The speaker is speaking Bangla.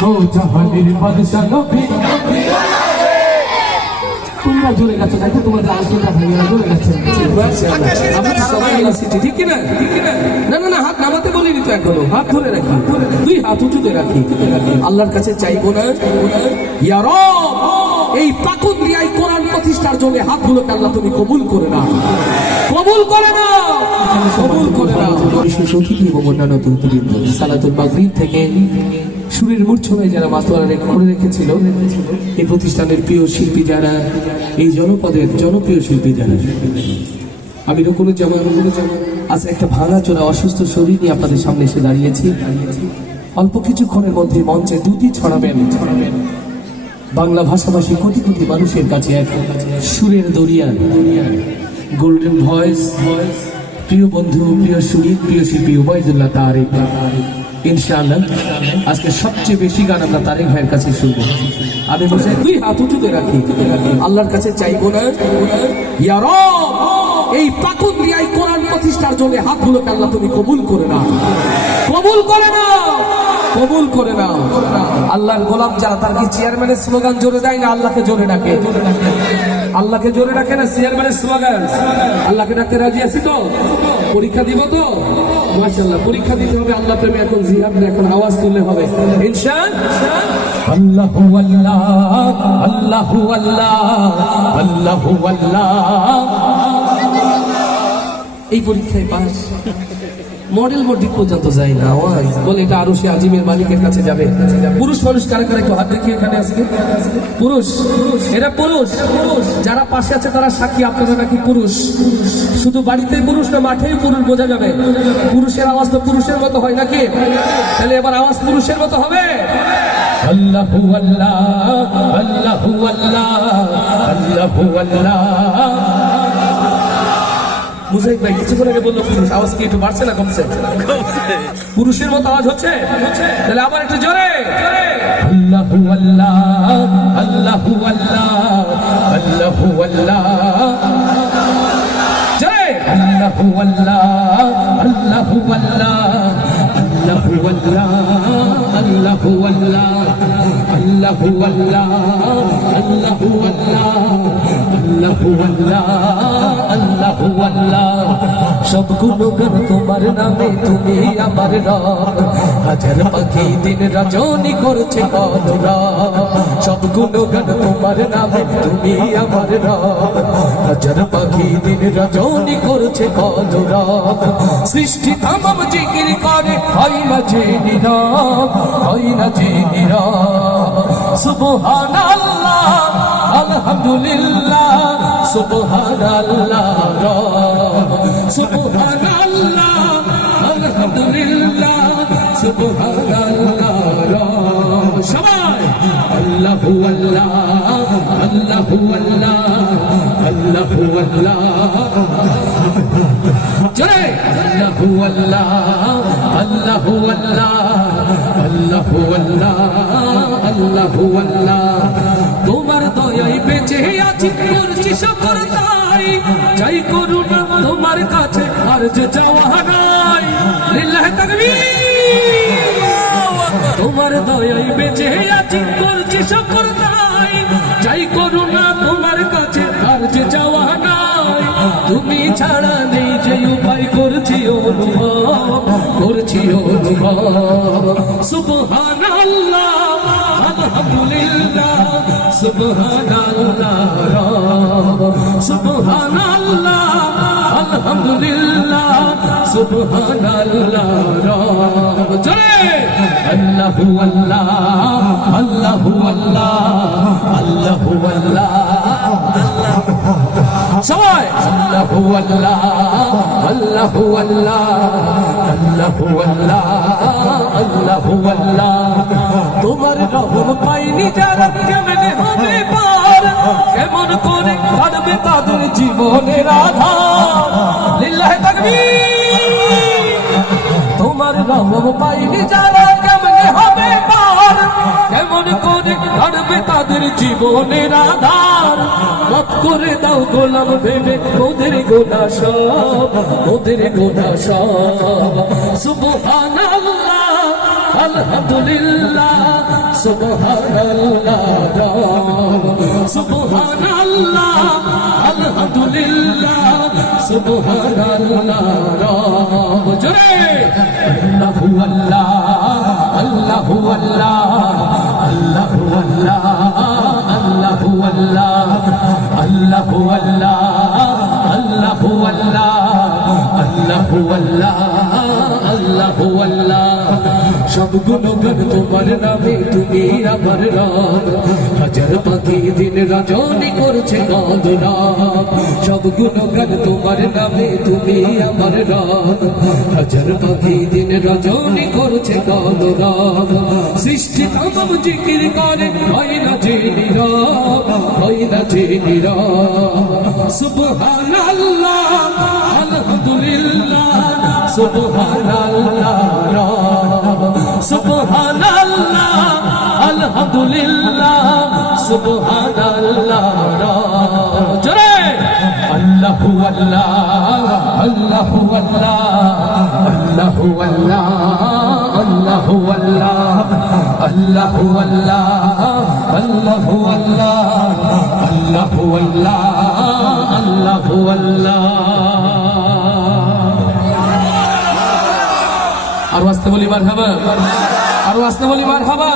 ও জাহানের বাদশা নবী তোমরা জোরে গেছো দেখো তোমাদের আলোচনা ভাইয়া জোরে গেছে আমরা সবাই আছি ঠিক কি না না না না হাত নামাতে বলিনি তো এখনো হাত ধরে রাখি দুই হাত উঁচুতে রাখি আল্লাহর কাছে চাইবো না ইয়া রব এই পাকুন্দিয়ায় কোরআন প্রতিষ্ঠার জন্য হাতগুলোকে আল্লাহ তুমি কবুল করে না কবুল করে না কবুল করে না বিশেষ অতিথি এবং অন্যান্য অতিথিবৃন্দ সালাতুল মাগরিব থেকে সুরের মূর্ছনায় যারা মাতোয়ারা করে রেখেছিল এই প্রতিষ্ঠানের প্রিয় শিল্পী যারা এই জনপদের জনপ্রিয় শিল্পী যারা আমি রকুনুজ্জামান আজ একটা ভাঙাচোরা অসুস্থ শরীর নিয়ে আপনাদের সামনে এসে দাঁড়িয়েছি অল্প কিছুক্ষণের মধ্যে মঞ্চে দুটি ছড়াবেন বাংলা ভাষাভাষী কোটি কোটি মানুষের কাছে এক সুরের দরিয়া গোল্ডেন ভয়েস প্রিয় বন্ধু প্রিয় সুরী প্রিয় শিল্পী উবাইদুল্লাহ তারেক ইনশাআল্লাহ আজকে সবচেয়ে বেশি গান আমরা তারেক ভাইয়ের কাছে শুনবো আমি বলছি দুই হাত উঁচুতে রাখি আল্লাহর কাছে চাইবো না ইয়া রব এই পাকুন্দিয়ায় কোরআন প্রতিষ্ঠার জন্য হাতগুলোকে আল্লাহ তুমি কবুল করে না কবুল করে না কবুল করে না আল্লাহর গোলাম যারা তার কি চেয়ারম্যানের স্লোগান জোরে দেয় না আল্লাহকে জোরে ডাকে আল্লাহকে জোরে ডাকে না চেয়ারম্যানের স্লোগান আল্লাহকে ডাকতে রাজি আছি তো পরীক্ষা দিব তো মাশাআল্লাহ পরীক্ষা দিতে হবে আল্লাহ প্রেমে এখন জিহাদ এখন আওয়াজ তুললে হবে ইনশাআল্লাহ আল্লাহু আল্লাহ আল্লাহু আল্লাহ আল্লাহু আল্লাহ এই পরীক্ষায় পাস মডেল বোর্ডিং পর্যন্ত যায় না আওয়াজ বলে এটা আরো সে আজিমের মালিকের কাছে যাবে পুরুষ মানুষ কারা কারা একটু হাত দেখি এখানে আজকে পুরুষ এরা পুরুষ যারা পাশে আছে তারা সাক্ষী আপনারা নাকি পুরুষ শুধু বাড়িতে পুরুষ না মাঠেই পুরুষ বোঝা যাবে পুরুষের আওয়াজ তো পুরুষের মতো হয় নাকি তাহলে এবার আওয়াজ পুরুষের মতো হবে আল্লাহু আল্লাহ আল্লাহু আল্লাহ আল্লাহু আল্লাহ মুজাহিদ ভাই কিছু করে বললো পুরুষ আওয়াজ কি একটু বাড়ছে না কমছে পুরুষের মতো আওয়াজ হচ্ছে তাহলে আবার একটু জোরে আল্লাহু আল্লাহ আল্লাহু আল্লাহ আল্লাহু আল্লাহ জোরে আল্লাহু আল্লাহ আল্লাহু আল্লাহ আল্লাহু আল্লাহ আল্লাহু আল্লাহ আল্লাহু আল্লাহ আল্লাহু আল্লাহ আল্লাহু আল্লাহ আল্লাহু আল্লাহ সব গুণগান তোমার নামে তুমি আমার রব হাজার পাখি দিন রজনী করছে কলরব সব গুণগান তোমার নামে তুমি আমার রব হাজার পাখি দিন রজনী করছে কলরব সৃষ্টি তামাম জিকির করে হয় না যে নীরব হয় না যে নীরব সুবহানাল্লাহ আলহামদুলিল্লাহ সুবহানাল্লাহ সুবহানাল্লাহ আলহামদুলিল্লাহ সুবহানাল্লাহ সবাই আল্লাহু আল্লাহ আল্লাহু আল্লাহ আল্লাহু আল্লাহ জয় আল্লাহু আল্লাহ আল্লাহু আল্লাহ আল্লাহু আল্লাহ আল্লাহু আল্লাহ তোমার দয়ায় বেঁচে আছি করছি শুকর তাই চাই করুণা তোমার কাছে আর যে চাওয়া নাই লিল্লাহি তাকবীর তোমার দয়ায় বেঁচে আছি করছি শুকর তাই চাই করুণা তোমার কাছে আর যে চাওয়া নাই তুমি ছাড়া নেই যে উপায় করছি অনুভব সুবহানাল্লাহ আলহামদুলিল্লাহ সুবহানাল্লাহ সুবহানাল্লাহ আলহামদুলিল্লাহ সুবহানাল্লাহ জোরে আল্লাহু আল্লাহ আল্লাহু আল্লাহ আল্লাহু আল্লাহ সবাই আল্লাহু আল্লাহ আল্লাহু আল্লাহ আল্লাহু আল্লাহ আল্লাহু আল্লাহ তোমার রহম পাইনি যারা কেমনে হবে পার কেমন করে কাটবে তাদের জীবনের আধার লিল্লাহি তাকবীর তোমার রহম পাইনি যারা কেমনে হবে পার কেমন করে কাটবে তাদের জীবনের আধার মাফ করে দাও গোলাম ভেবে ওদের গোনা সব সুবহানাল্লাহ আলহামদুলিল্লাহ সুবহানাল্লাহ সুবহানাল্লাহ আলহামদুলিল্লাহ সুবহানাল্লাহ জোরে আল্লাহু আল্লাহ আল্লাহু আল্লাহ আল্লাহু আল্লাহ আল্লাহু আল্লাহ আল্লাহু আল্লাহ আল্লাহু আল্লাহ আল্লাহু আল্লাহ আল্লাহু আল্লাহ সব গুণগান তোমার নামে তুমি আমার রব হাজার পাখি দিন রজনী করছে কদরা সব গুণগান তোমার নামে তুমি আমার রব হাজার পাখি দিন রজনী করছে কদরা সৃষ্টি তামাম জিকির করে হয় না যে নীরব হয় না যে নীরব সুবহানাল্লাহ আলহামদুলিল্লাহ সুবহানাল্লাহ সুবহানাল্লাহ আলহামদুলিল্লাহ সুবহানাল্লাহ জোরে আল্লাহু আল্লাহ আল্লাহু আল্লাহ আল্লাহু আল্লাহ আল্লাহু আল্লাহ আল্লাহু আল্লাহ আল্লাহু আল্লাহ আল্লাহু আল্লাহ আল্লাহু আল্লাহ আর ওয়াস্তে বলি মারহাবা আর ওয়াস্তে বলি মারহাবা